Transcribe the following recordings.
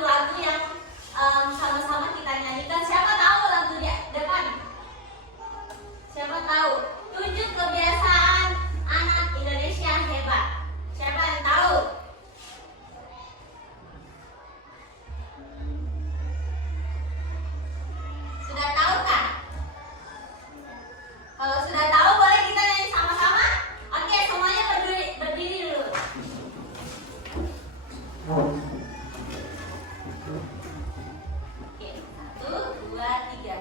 satu lagu yang sama-sama kita nyanyikan. Siapa tahu lagu di depan? Siapa tahu? 7 kebiasaan anak Indonesia hebat. Siapa yang tahu? Sudah tahu kan? Kalau sudah tahu boleh kita nyanyi sama-sama? Oke, semuanya berdiri dulu. Oke, 1, 2, 3.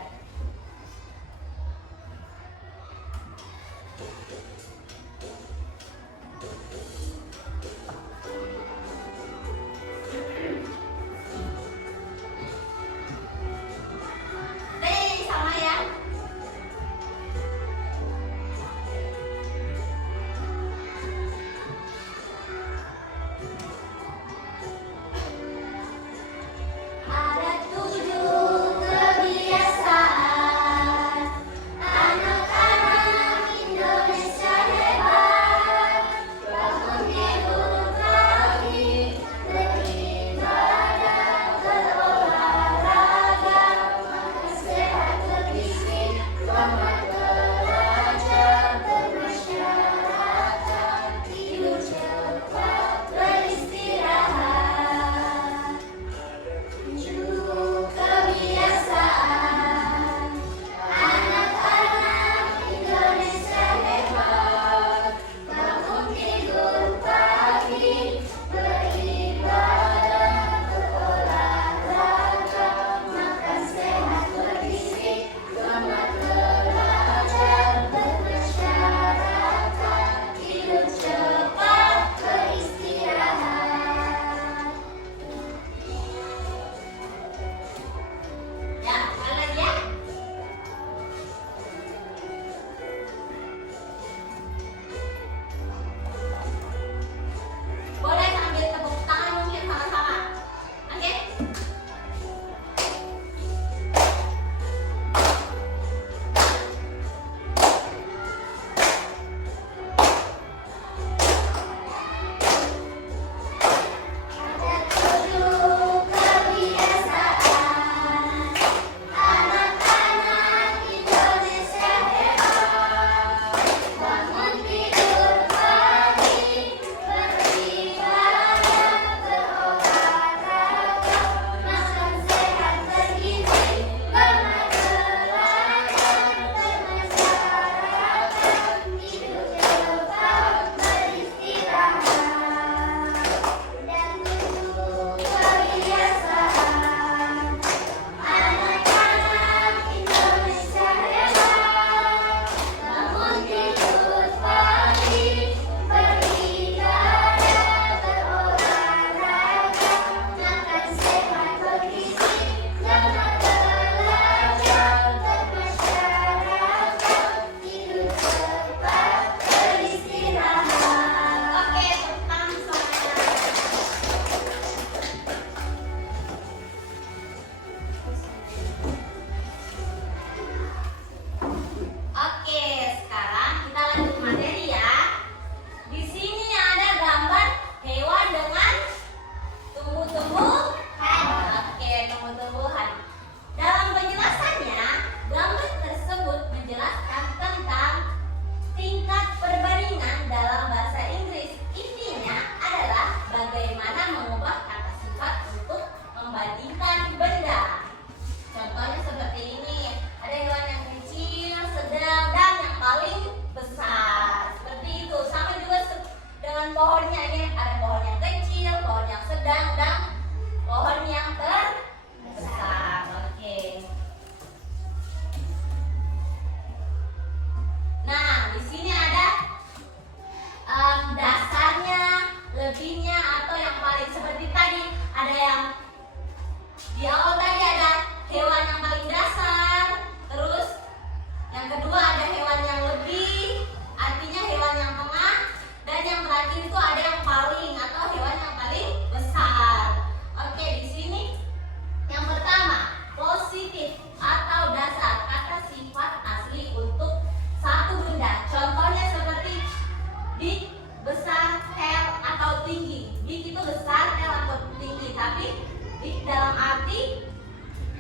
Big dalam arti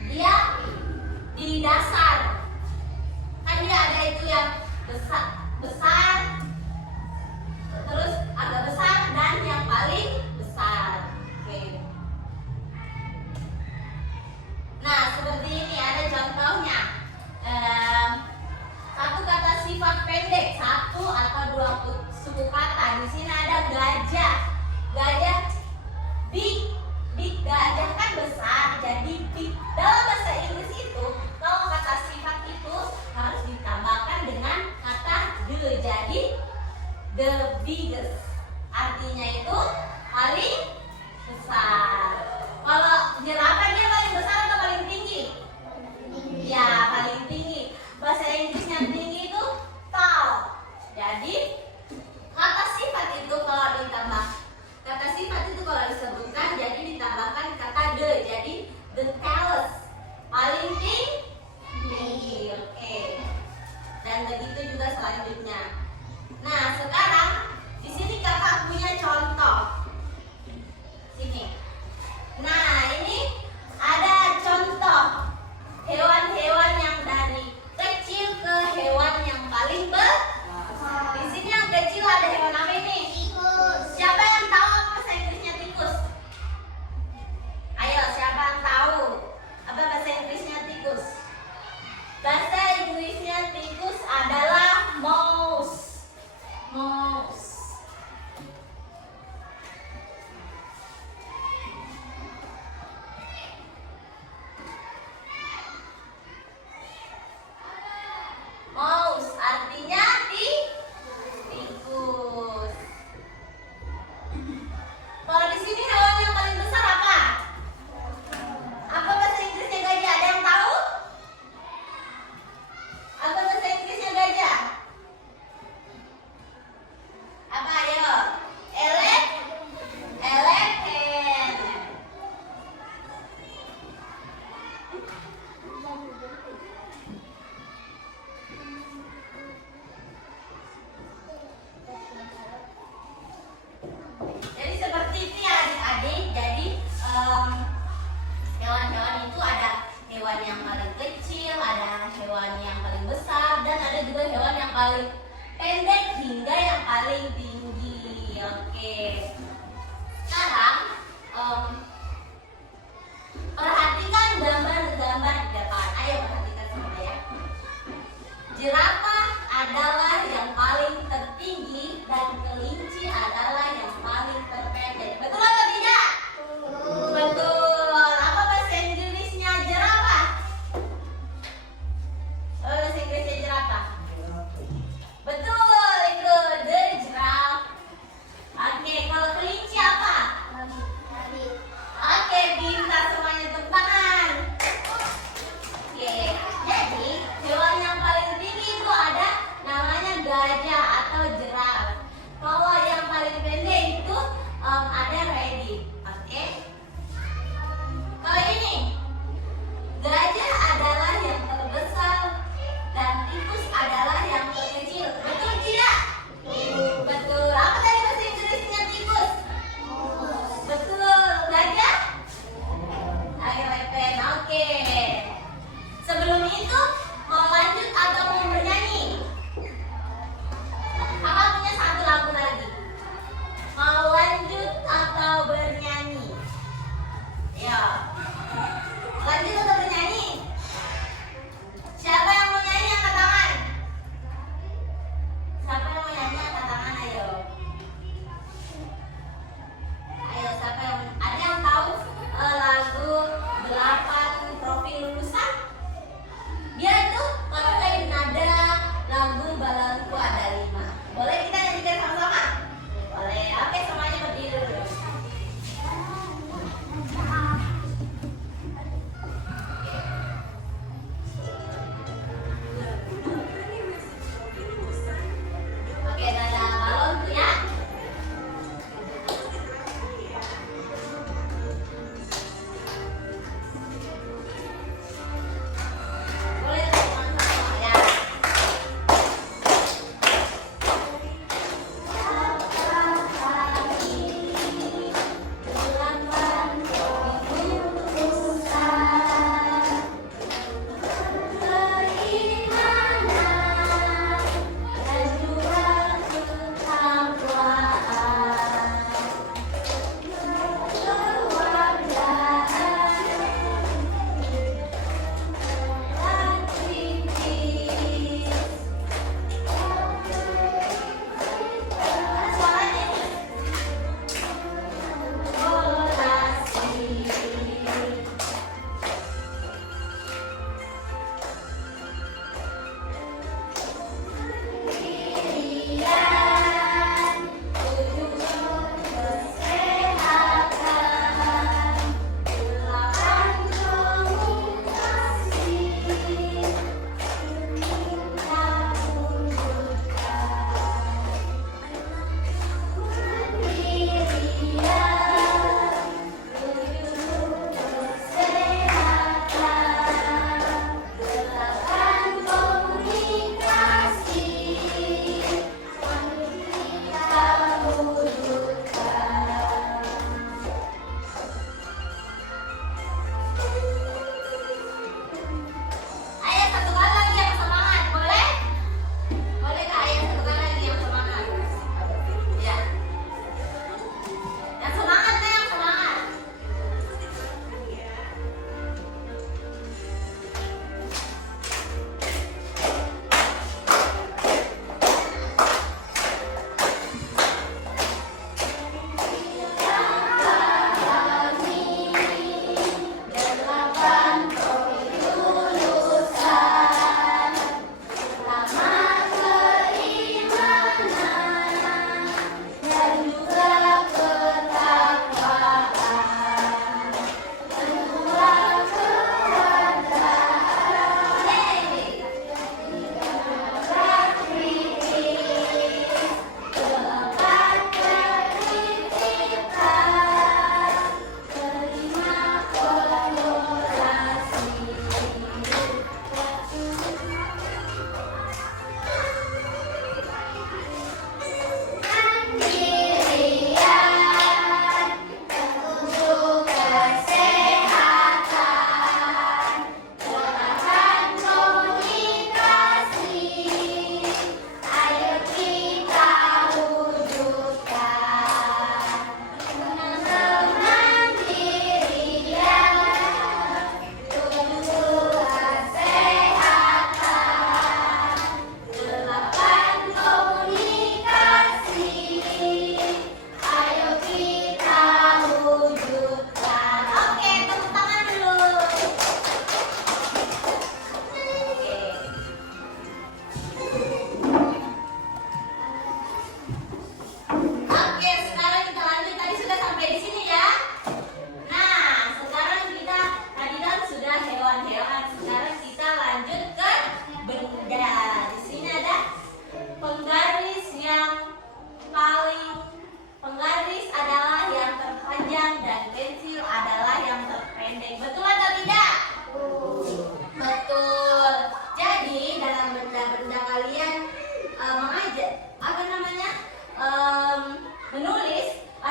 dia di dasar. Kan dia ada itu yang besar, terus agak besar dan yang paling besar. Oke. Nah, seperti ini ada contohnya. Satu kata sifat pendek, satu atau dua suku kata. Di sini ada gajah. Gajah big, gajah kan besar, jadi big. Dalam bahasa Inggris itu, kalau kata sifat itu harus ditambahkan dengan kata the. Jadi the biggest, artinya itu paling besar. Kalau jerapah dia paling besar atau paling tinggi? Ya, paling tinggi. Bahasa Inggrisnya tinggi itu tall. Jadi kata sifat itu kalau ditambah, kata sifat itu kalau disebutkan jadi ditambahkan kata the. Jadi the tallest, paling tinggi. Oke. Dan begitu juga selanjutnya. Nah, sekarang di sini kakak punya contoh. Sini. Nah, ini ada contoh hewan-hewan yang dari kecil ke hewan yang paling besar. Di sini yang kecil ada hewan apa ini? Tikus. Siapa yang tahu apa bahasa Inggrisnya tikus? Ayo, siapa yang tahu apa bahasa Inggrisnya tikus? Bahasa Inggrisnya tikus adalah mouse. Mouse. Mouse artinya tikus. Kalau di sini hewan yang paling besar apa? Apa bahasa Inggrisnya gajah? Ada yang tahu? Apa bahasa Inggrisnya gajah? Apa ayo? Elephant. Jadi seperti itu ya adik-adik. Jadi hewan-hewan itu ada hewan yang paling kecil, ada hewan yang paling besar, dan ada juga hewan yang paling pendek hingga yang paling tinggi. Oke. Sekarang perhatikan gambar-gambar di depan. Ayo perhatikan semua ya. Jerapah adalah yang paling tertinggi dan kelinci adalah yang paling terpendek. Betul atau tidak? Betul. Apa bahasa Inggrisnya jerapah? Bahasa Inggrisnya jerapah. Betul, itu the giraffe.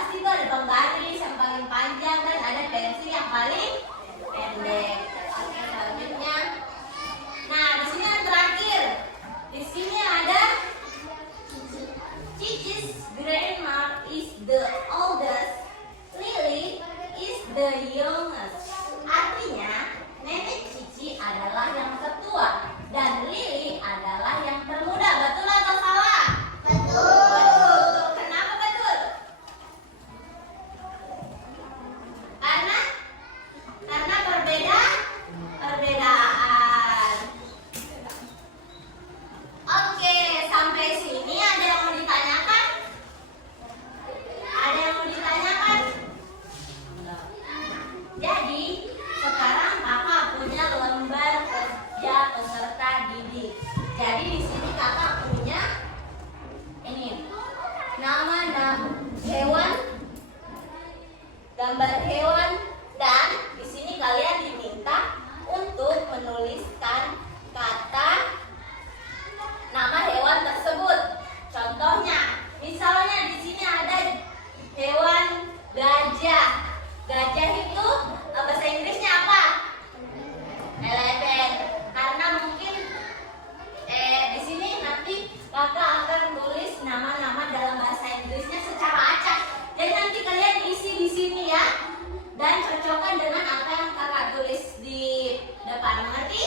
pasti tuh ada penggaris yang paling panjang dan ada pensil yang paling pendek. Oke, selanjutnya. Nah, di sini yang terakhir. Di sini ada Cici's grandma is the oldest, Lily is the youngest. Artinya, nenek Cici adalah yang tertua dan Lily adalah yang termuda. Betul atau salah? Betul. Betul. Kenapa betul? Karena perbedaan. Oke, sampai sini ada yang mau ditanyakan? Ada yang mau ditanyakan? Jadi, sekarang kakak punya lembar kerja peserta didik. Jadi di sini kakak punya ini nama hewan, gambar hewan, dan di sini kalian diminta untuk menuliskan kata nama hewan tersebut. Contohnya, misalnya di sini ada hewan gajah. Gajah itu bahasa Inggrisnya apa? Elephant. Karena mungkin di sini nanti kakak akan tulis nama-nama dalam bahasa Inggrisnya secara acak. Jadi nanti kalian isi di sini ya, dan cocokkan dengan apa yang kakak tulis di depan. Mengerti?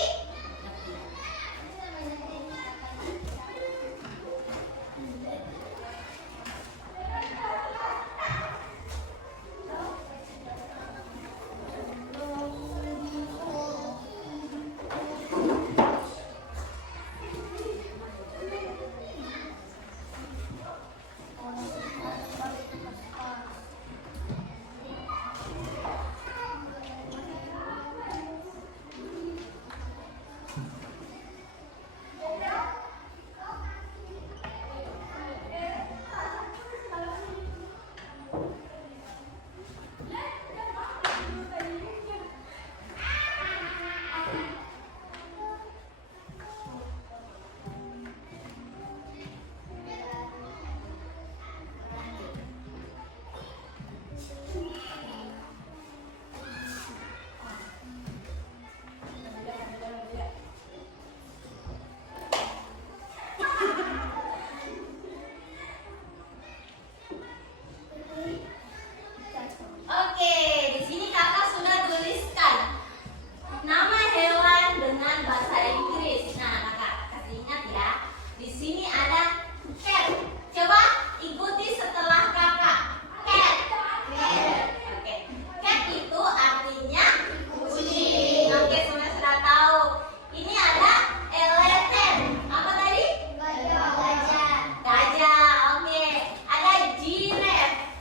Oke, di sini kakak sudah tuliskan nama hewan dengan bahasa Inggris. Nah, kakak kasih ingat ya. Di sini ada cat. Coba ikuti setelah kakak. Cat. Oke. Cat itu artinya kucing. Oke, semua sudah tahu. Ini ada elephant. Apa tadi? Gajah. Gajah. Oke. Ada giraffe.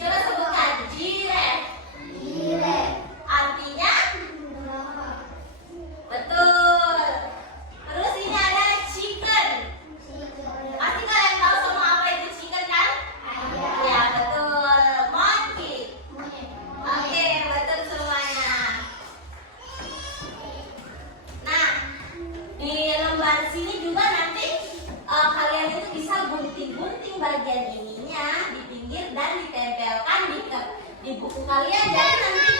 Coba sebutkan giraffe. Artinya betul. Terus ini ada chicken. Pasti kalian tahu semua apa itu chicken kan? Ya betul. Monkey. Oke, betul semuanya. Nah, di lembar sini juga nanti kalian itu bisa gunting-gunting bagian ininya di pinggir dan ditempelkan di buku kalian. Jadi nanti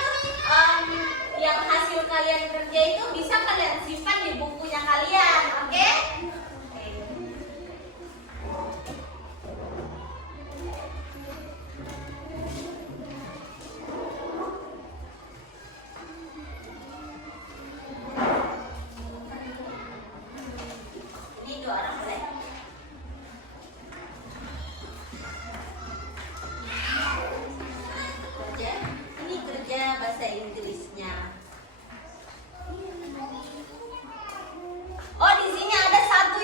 yang hasil kalian kerja itu bisa kalian simpan di bukunya kalian, oke? Ini 2 orang boleh. Ini kerja bahasa Inggrisnya. Oh, di sini ada 1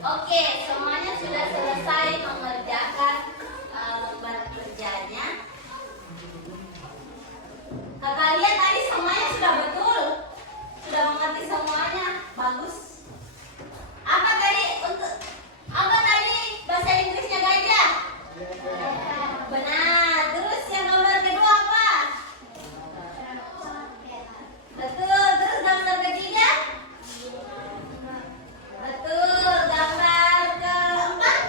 Oke, semuanya sudah selesai mengerjakan lembar kerjanya. Kakak lihat tadi semuanya sudah betul, sudah mengerti semuanya, bagus. Apa tadi bahasa Inggrisnya gajah? Benar. Terus yang nomor kedua apa? Betul. Terus gambar ketiga? Betul. Gambar keempat?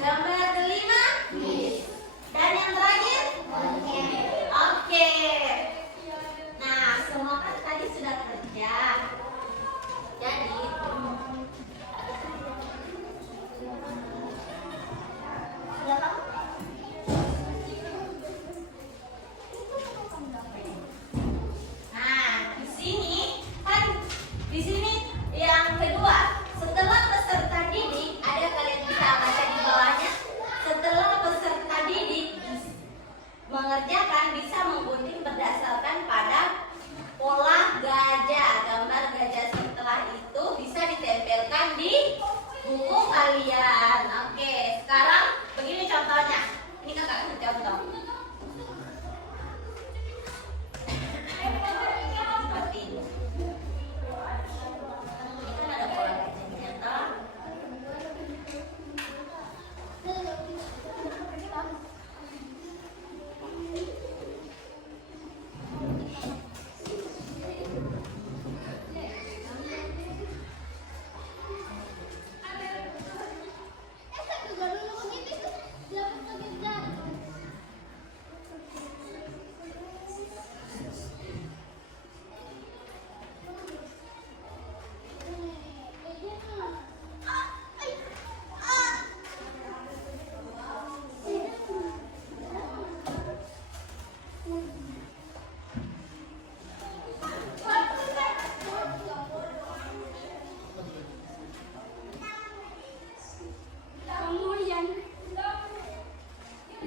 Gambar kelima? Dan yang terakhir? Oke. Nah, semua kan tadi sudah kerja. Jadi di sini yang kedua, setelah peserta didik, ada kalian bisa baca di bawahnya. Setelah peserta didik mengerjakan, bisa menggunting berdasarkan pada pola gajah, gambar gajah. Setelah itu bisa ditempelkan di buku kalian. Oke, sekarang begini contohnya. Ini kakak kasih contoh. Seperti ini. Ini kan ada pola gajahnya, toh.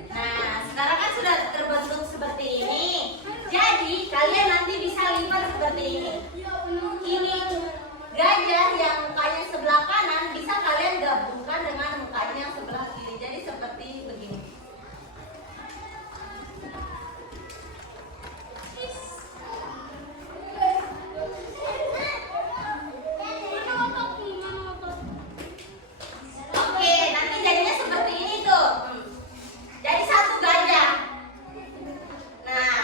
Nah, sekarang kan sudah terbentuk seperti ini. Jadi, kalian nanti bisa lipat seperti ini. Ini gajah yang mukanya sebelah kanan bisa kalian gabungkan dengan mukanya yang sebelah kiri. Jadi seperti begini. Oke, nanti jadinya seperti ini tuh. Jadi satu gajah. Nah,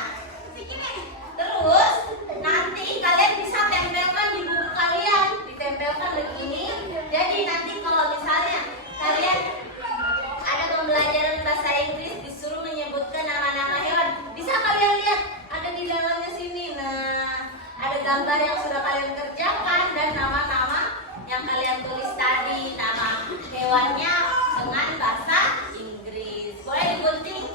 terus nanti kalian bisa tempelkan di buku kalian, ditempelkan begini. Jadi nanti kalau misalnya kalian ada pembelajaran bahasa Inggris disuruh menyebutkan nama-nama hewan, bisa kalian lihat ada di dalamnya sini. Nah, ada gambar yang sudah kalian kerjakan dan nama-nama yang kalian tulis tadi, nama hewannya dengan bahasa Inggris. Boleh digunting?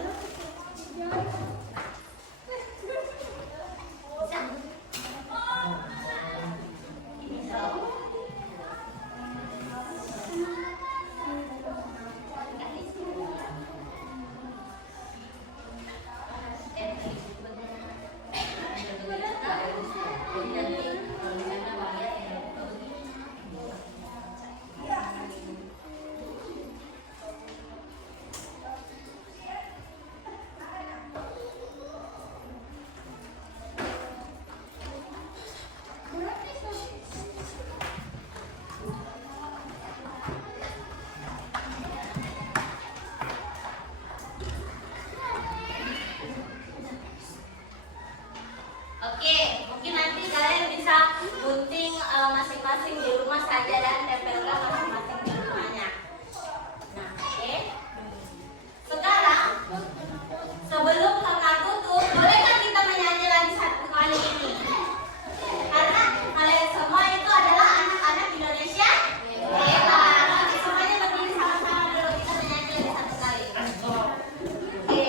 Bisa? Ini so. Oke, mungkin nanti kalian bisa gunting masing-masing di rumah saja dan tempelkan masing-masing di rumahnya. Nah, oke. Sekarang, sebelum kakak tutup, bolehkah kita menyanyi lagi satu kali ini? Karena kalian semua itu adalah anak-anak Indonesia hebat. Oke, semuanya berdiri sama-sama dulu, kita menyanyi lagi satu kali. Oke.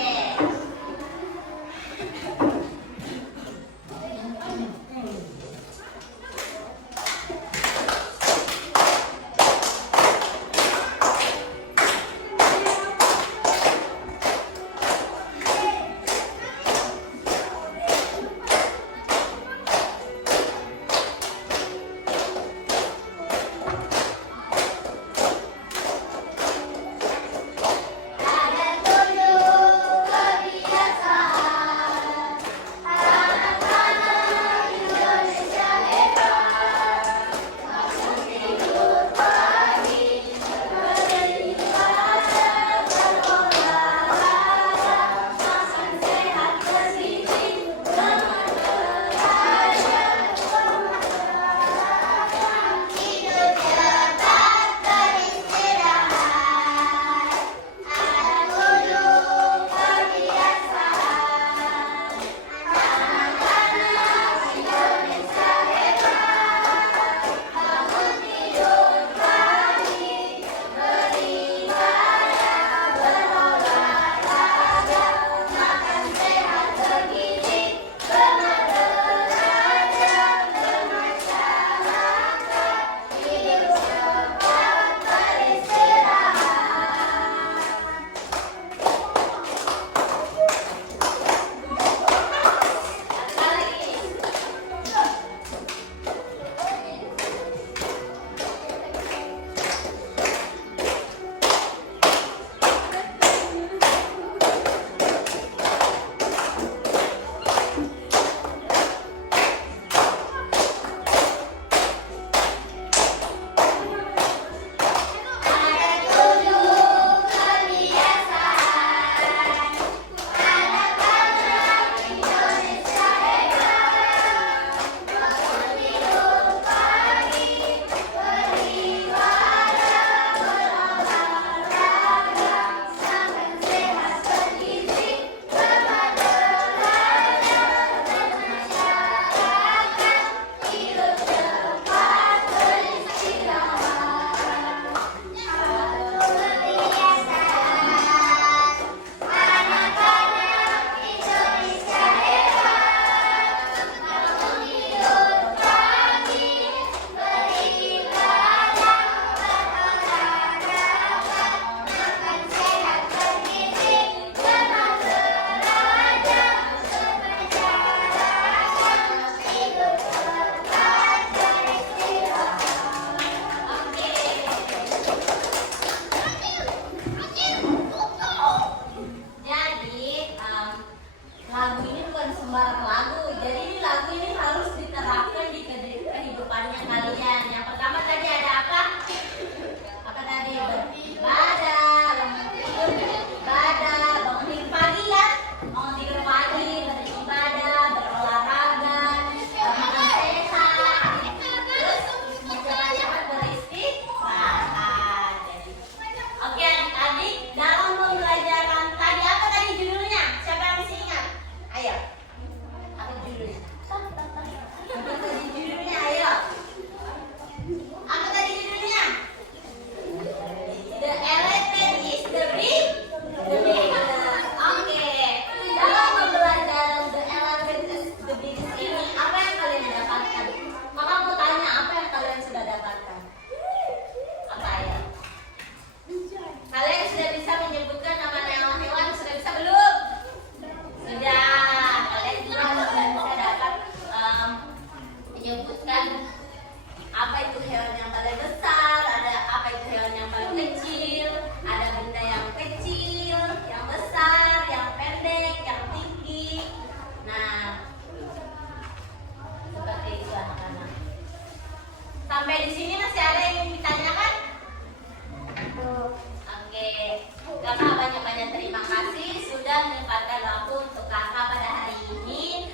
sudah menyempatkan waktu untuk kakak pada hari ini.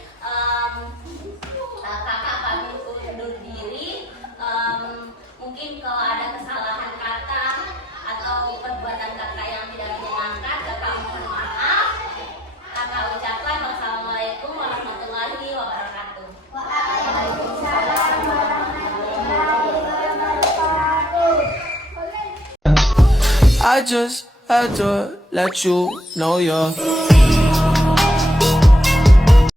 Kakak pamit undur diri. Mungkin kalau ada kesalahan kata atau perbuatan kakak yang tidak menyenangkan, kakak mohon maaf. Kakak ucapkan wassalamualaikum warahmatullahi wabarakatuh. Waalaikumsalam warahmatullahi wabarakatuh. I just had to let you know you're